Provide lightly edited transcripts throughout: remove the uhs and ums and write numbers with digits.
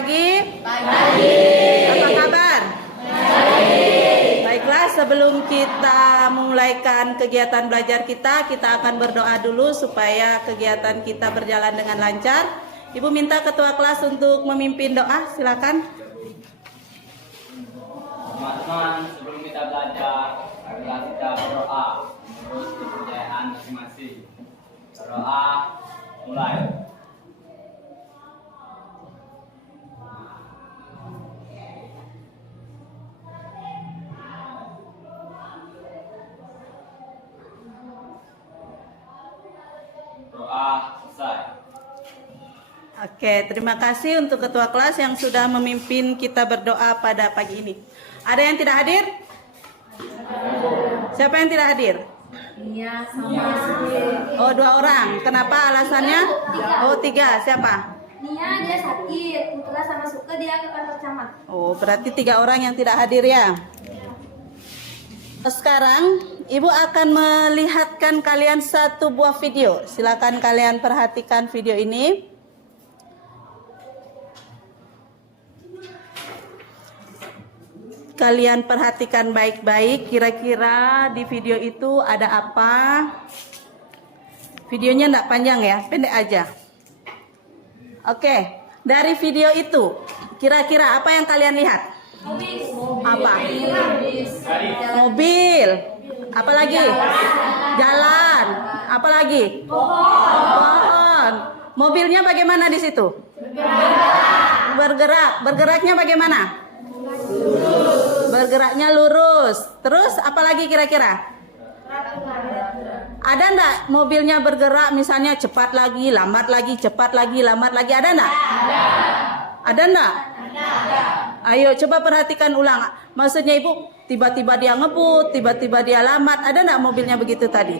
pagi. Apa kabar? Baiklah, sebelum kita memulaikan kegiatan belajar kita akan berdoa dulu supaya kegiatan kita berjalan dengan lancar. Ibu minta ketua kelas untuk memimpin doa, silakan. Teman-teman, sebelum kita belajar, marilah kita berdoa menurut kepercayaan masing-masing. Berdoa, mulai. Doa selesai. Oke, terima kasih untuk ketua kelas yang sudah memimpin kita berdoa pada pagi ini. Ada yang tidak hadir? Siapa yang tidak hadir? Iya, sama. Oh, 2 orang. Kenapa alasannya? Oh, 3. Siapa? Nia dia sakit, Putra sama Suka dia ke kantor camat. Oh, berarti 3 orang yang tidak hadir ya. Sekarang Ibu akan melihatkan kalian satu buah video. Silakan kalian perhatikan video ini. Kalian perhatikan baik-baik, kira-kira di video itu ada apa? Videonya enggak panjang ya, pendek aja. Oke, dari video itu, kira-kira apa yang kalian lihat? Apa? Mobil. Apa lagi? Jalan. Apa lagi? Pohon. Mobilnya bagaimana di situ? Bergerak. Bergeraknya bagaimana? Bergeraknya lurus. Terus apa lagi kira-kira? Ada enggak mobilnya bergerak misalnya cepat lagi, lambat lagi, cepat lagi, lambat lagi, ada enggak? Ada enggak? Ayo coba perhatikan ulang. Maksudnya Ibu, tiba-tiba dia ngebut, tiba-tiba dia lambat, ada enggak mobilnya begitu tadi?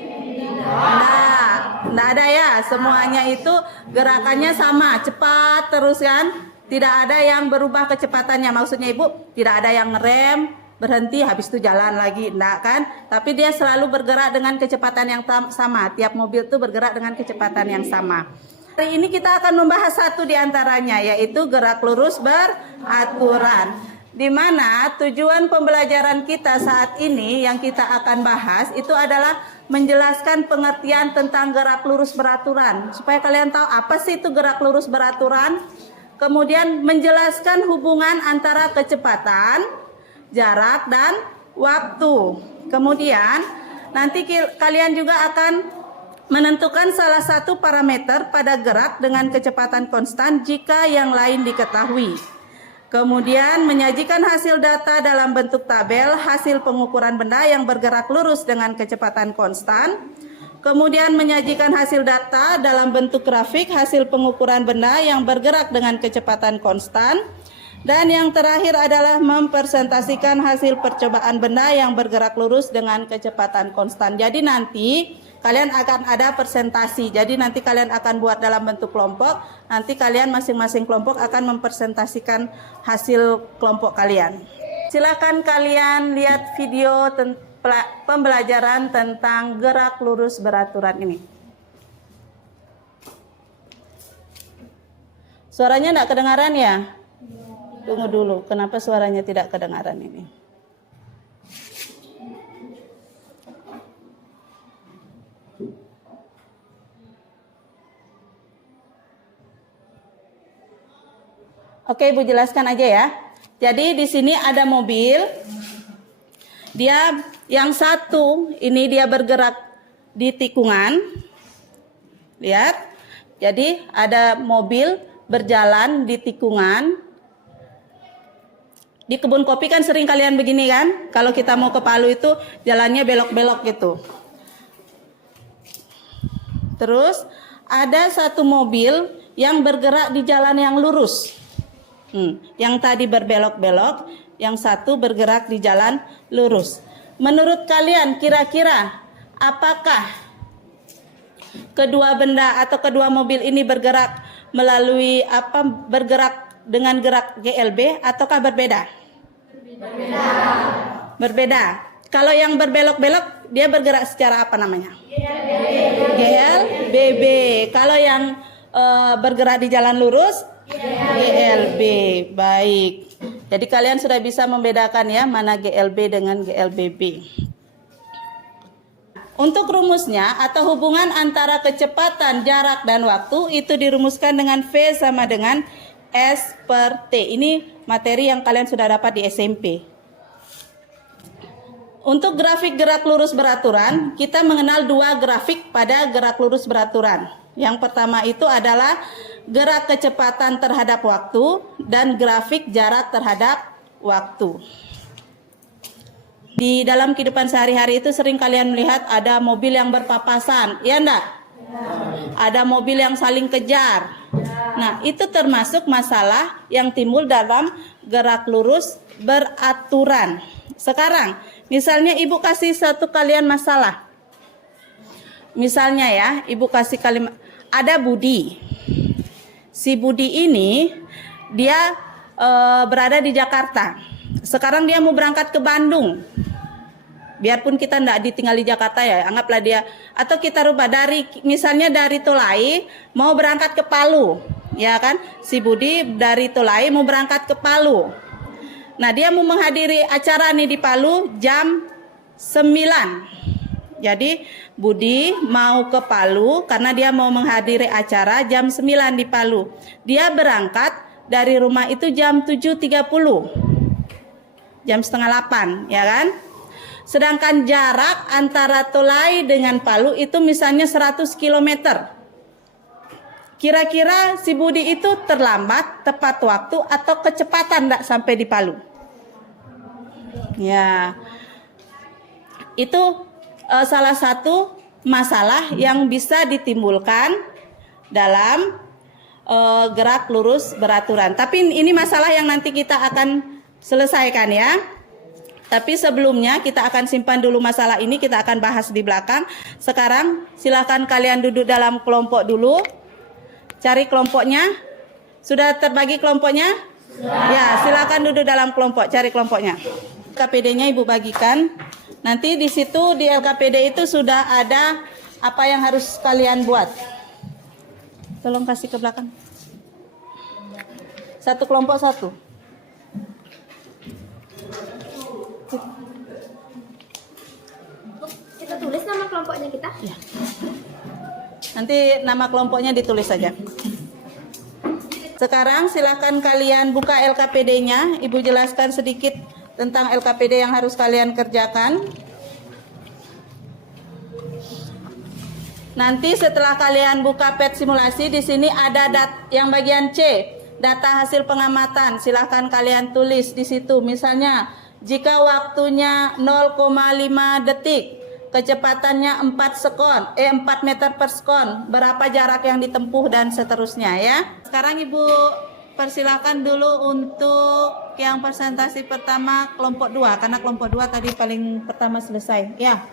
Enggak ada ya. Semuanya itu gerakannya sama, cepat terus kan? Tidak ada yang berubah kecepatannya. Maksudnya Ibu, tidak ada yang ngerem, berhenti, habis itu jalan lagi. Enggak kan? Tapi dia selalu bergerak dengan kecepatan yang sama. Tiap mobil itu bergerak dengan kecepatan yang sama. Hari ini kita akan membahas satu di antaranya, yaitu gerak lurus beraturan. Di mana tujuan pembelajaran kita saat ini yang kita akan bahas itu adalah menjelaskan pengertian tentang gerak lurus beraturan. Supaya kalian tahu apa sih itu gerak lurus beraturan. Kemudian menjelaskan hubungan antara kecepatan, jarak, dan waktu. Kemudian nanti kalian juga akan menentukan salah satu parameter pada gerak dengan kecepatan konstan jika yang lain diketahui. Kemudian menyajikan hasil data dalam bentuk tabel hasil pengukuran benda yang bergerak lurus dengan kecepatan konstan. Kemudian menyajikan hasil data dalam bentuk grafik hasil pengukuran benda yang bergerak dengan kecepatan konstan. Dan yang terakhir adalah mempresentasikan hasil percobaan benda yang bergerak lurus dengan kecepatan konstan. Jadi nanti kalian akan ada presentasi. Jadi nanti kalian akan buat dalam bentuk kelompok. Nanti kalian masing-masing kelompok akan mempresentasikan hasil kelompok kalian. Silakan kalian lihat video pembelajaran tentang gerak lurus beraturan ini. Suaranya tidak kedengaran ya? Tunggu dulu, kenapa suaranya tidak kedengaran ini? Oke, Ibu jelaskan aja ya. Jadi di sini ada mobil. Dia yang satu ini dia bergerak di tikungan. Lihat. Jadi ada mobil berjalan di tikungan. Di kebun kopi kan sering kalian begini kan? Kalau kita mau ke Palu itu jalannya belok-belok gitu. Terus ada satu mobil yang bergerak di jalan yang lurus. Yang tadi berbelok-belok, yang satu bergerak di jalan lurus. Menurut kalian kira-kira apakah kedua benda atau kedua mobil ini bergerak melalui apa? Bergerak dengan gerak GLB ataukah berbeda? Berbeda. Kalau yang berbelok-belok dia bergerak secara apa namanya? GLBB. Kalau yang bergerak di jalan lurus GLB. Baik. Jadi kalian sudah bisa membedakan ya mana GLB dengan GLBB. Untuk rumusnya atau hubungan antara kecepatan, jarak, dan waktu itu dirumuskan dengan V sama dengan S per T. Ini materi yang kalian sudah dapat di SMP. Untuk grafik gerak lurus beraturan, kita mengenal dua grafik pada gerak lurus beraturan. Yang pertama itu adalah gerak kecepatan terhadap waktu dan grafik jarak terhadap waktu. Di dalam kehidupan sehari-hari itu sering kalian melihat ada mobil yang berpapasan, ya enggak? Ada mobil yang saling kejar. Nah, itu termasuk masalah yang timbul dalam gerak lurus beraturan. Sekarang, misalnya ibu kasih satu kalian masalah. Misalnya ya, ibu kasih kalimat, ada Budi. Si Budi ini dia berada di Jakarta. Sekarang dia mau berangkat ke Bandung. Biarpun kita tidak ditinggal di Jakarta ya, anggaplah dia, atau kita rubah dari, misalnya dari Tolai mau berangkat ke Palu, ya kan? Si Budi dari Tolai mau berangkat ke Palu. Nah, dia mau menghadiri acara nih di Palu jam 9. Jadi Budi mau ke Palu karena dia mau menghadiri acara jam 9 di Palu. Dia berangkat dari rumah itu jam 7.30. Jam setengah 8, ya kan? Sedangkan jarak antara Tolai dengan Palu itu misalnya 100 km. Kira-kira si Budi itu terlambat, tepat waktu, atau kecepatan tidak sampai di Palu? Ya, itu salah satu masalah yang bisa ditimbulkan dalam gerak lurus beraturan. Tapi ini masalah yang nanti kita akan selesaikan ya. Tapi sebelumnya kita akan simpan dulu masalah ini, kita akan bahas di belakang. Sekarang silakan kalian duduk dalam kelompok dulu. Cari kelompoknya. Sudah terbagi kelompoknya? Ya, silakan duduk dalam kelompok, cari kelompoknya. LKPD-nya ibu bagikan. Nanti di situ di LKPD itu sudah ada apa yang harus kalian buat. Tolong kasih ke belakang. Satu kelompok satu. Kita tulis nama kelompoknya kita. Ya. Nanti nama kelompoknya ditulis saja. Sekarang silakan kalian buka LKPD-nya. Ibu jelaskan sedikit tentang LKPD yang harus kalian kerjakan. Nanti setelah kalian buka PET simulasi, di sini ada yang bagian C, data hasil pengamatan. Silakan kalian tulis di situ. Misalnya, jika waktunya 0,5 detik, kecepatannya 4 meter per sekon, berapa jarak yang ditempuh dan seterusnya ya. Sekarang Ibu persilakan dulu untuk yang presentasi pertama kelompok 2, karena kelompok 2 tadi paling pertama selesai ya.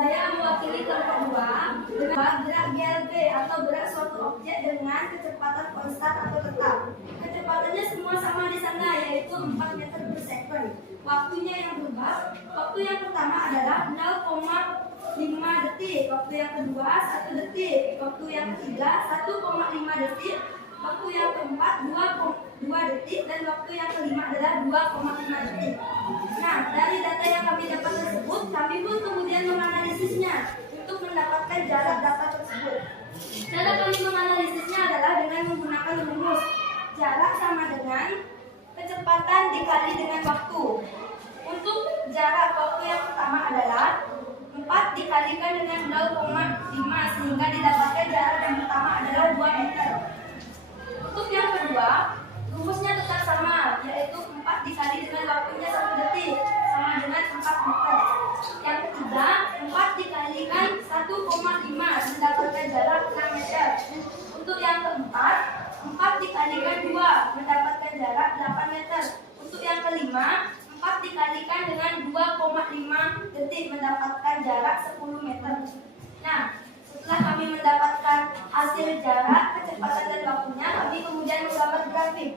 Saya mewakili kelompok 2 dengan gerak GLB atau gerak suatu objek dengan kecepatan konstan atau tetap. Kecepatannya semua sama di sana, yaitu 4 meter per second. Waktunya yang berubah. Waktu yang pertama adalah 0,5 detik. Waktu yang kedua 1 detik. Waktu yang ketiga 1,5 detik. Waktu yang keempat 2 detik, dan waktu yang kelima adalah 2,5 detik. Nah, dari data yang kami dapat tersebut, kami pun kemudian menganalisisnya untuk mendapatkan jarak data tersebut. Cara kami menganalisisnya adalah dengan menggunakan rumus jarak sama dengan kecepatan dikali dengan waktu. Untuk jarak waktu yang pertama adalah 4 dikalikan dengan 0,5 sehingga didapatkan jarak yang pertama adalah 2 meter. Untuk yang kedua, rumusnya tetap sama, yaitu 4 dikali dengan waktunya 1 detik sama dengan 4 meter. Yang ketiga, 4 dikalikan 1,5 mendapatkan jarak 6 meter. Untuk yang keempat, 4 dikalikan 2 mendapatkan jarak 8 meter. Untuk yang kelima, 4 dikalikan dengan 2,5 detik mendapatkan jarak 10 meter. Nah, setelah kami mendapatkan hasil jarak, kecepatan dan waktunya, kami kemudian menggambar grafik.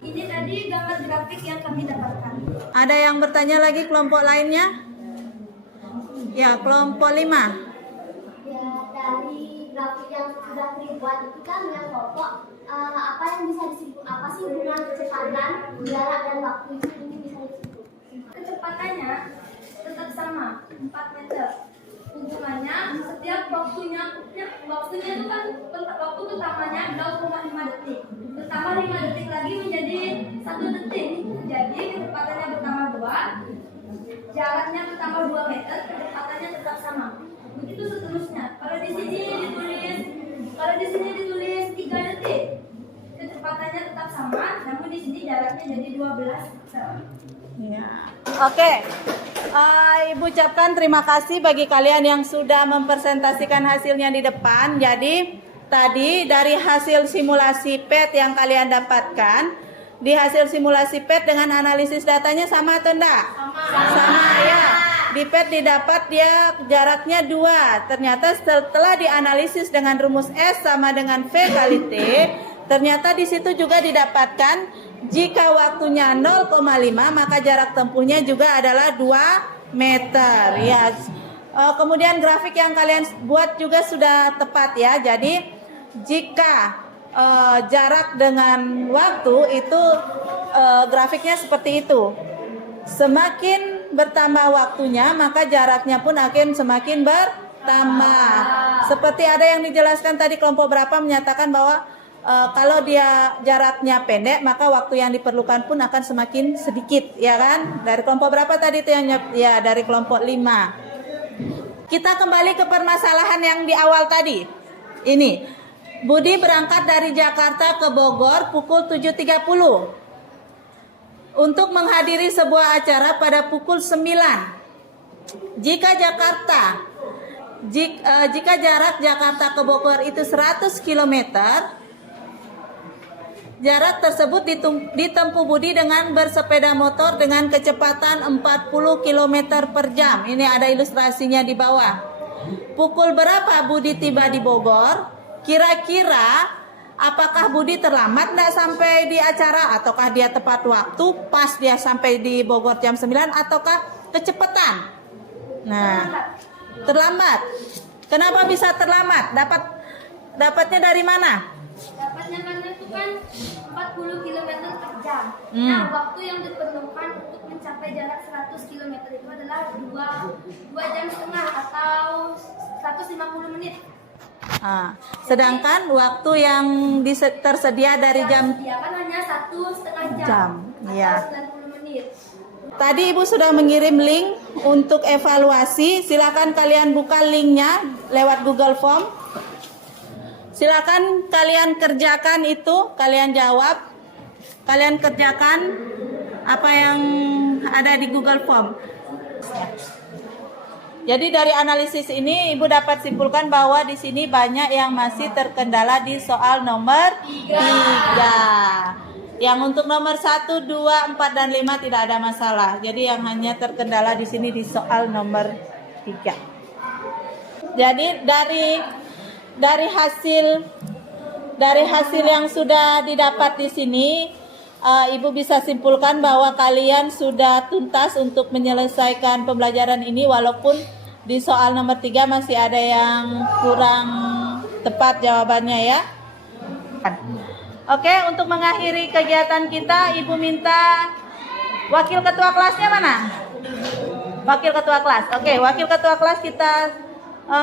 Ini tadi gambar grafik yang kami dapatkan. Ada yang bertanya lagi kelompok lainnya? Ya, kelompok 5. Ya, dari grafik yang sudah buat itu kan yang pokok apa yang bisa disimpul, apa sih hubungan kecepatan, jarak dan waktu itu ini bisa disimpul. Kecepatannya tetap sama 4 meter. Hubungannya setiap waktunya itu kan waktu pertamanya 0,5 detik. Bertambah 5 detik lagi menjadi 1 detik. Jadi kecepatannya bertambah 2, jaraknya bertambah 2 meter, kecepatannya tetap sama. Begitu seterusnya. Kalau di sini ditulis 3 detik, kecepatannya tetap sama, namun di sini jaraknya jadi 12 meter. Ya. Oke. Ibu ucapkan terima kasih bagi kalian yang sudah mempresentasikan hasilnya di depan. Jadi tadi dari hasil simulasi PET yang kalian dapatkan, di hasil simulasi PET dengan analisis datanya sama atau enggak? Sama ya. Di PET didapat dia jaraknya 2. Ternyata setelah dianalisis dengan rumus S sama dengan V kali T, ternyata di situ juga didapatkan jika waktunya 0,5 maka jarak tempuhnya juga adalah 2 meter ya. Kemudian grafik yang kalian buat juga sudah tepat ya. Jadi jika jarak dengan waktu itu grafiknya seperti itu. Semakin bertambah waktunya maka jaraknya pun akan semakin bertambah. Seperti ada yang dijelaskan tadi kelompok berapa menyatakan bahwa kalau dia jaraknya pendek maka waktu yang diperlukan pun akan semakin sedikit ya kan. Dari kelompok berapa tadi itu yang ya dari kelompok 5. Kita kembali ke permasalahan yang di awal tadi. Ini Budi berangkat dari Jakarta ke Bogor pukul 7.30 untuk menghadiri sebuah acara pada pukul 9. Jika jarak Jakarta ke Bogor itu 100 km, jarak tersebut ditempuh Budi dengan bersepeda motor dengan kecepatan 40 km per jam. Ini ada ilustrasinya di bawah. Pukul berapa Budi tiba di Bogor? Kira-kira apakah Budi terlambat nggak sampai di acara? Ataukah dia tepat waktu pas dia sampai di Bogor jam 9? Ataukah kecepatan? Nah, terlambat. Kenapa bisa terlambat? Dapatnya dari mana? Dapatnya karena itu kan 40 km per jam. Nah, waktu yang diperlukan untuk mencapai jarak 100 km itu adalah 2 jam setengah atau 150 menit. Sedangkan waktu yang tersedia dari jam kan hanya 1,5 jam. Ya. Atau 90 menit. Tadi Ibu sudah mengirim link untuk evaluasi. Silakan kalian buka linknya lewat Google Form. Silakan kalian kerjakan itu, kalian jawab, kalian kerjakan apa yang ada di Google Form. Jadi dari analisis ini Ibu dapat simpulkan bahwa di sini banyak yang masih terkendala di soal nomor 3. Yang untuk nomor 1, 2, 4 dan 5 tidak ada masalah. Jadi yang hanya terkendala di sini di soal nomor 3. Jadi dari hasil yang sudah didapat di sini, Ibu bisa simpulkan bahwa kalian sudah tuntas untuk menyelesaikan pembelajaran ini, walaupun di soal nomor 3 masih ada yang kurang tepat jawabannya ya. Oke, untuk mengakhiri kegiatan kita, Ibu minta wakil ketua kelasnya mana? Wakil ketua kelas. Oke, wakil ketua kelas kita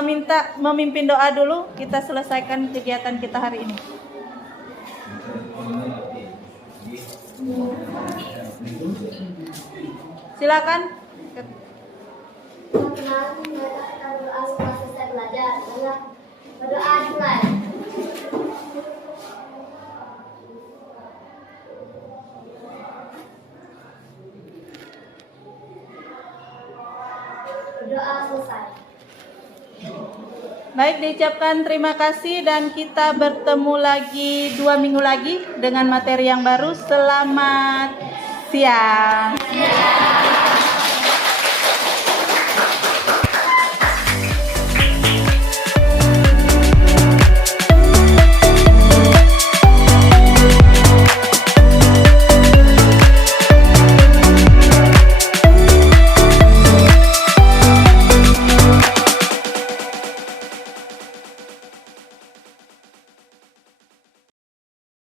minta memimpin doa dulu. Kita selesaikan kegiatan kita hari ini. Silakan. Perkenalkan kita berdoa setelah selesai belajar. Berdoa dimulai. Berdoa selesai. Baik, diucapkan terima kasih dan kita bertemu lagi 2 minggu lagi dengan materi yang baru. Selamat siang.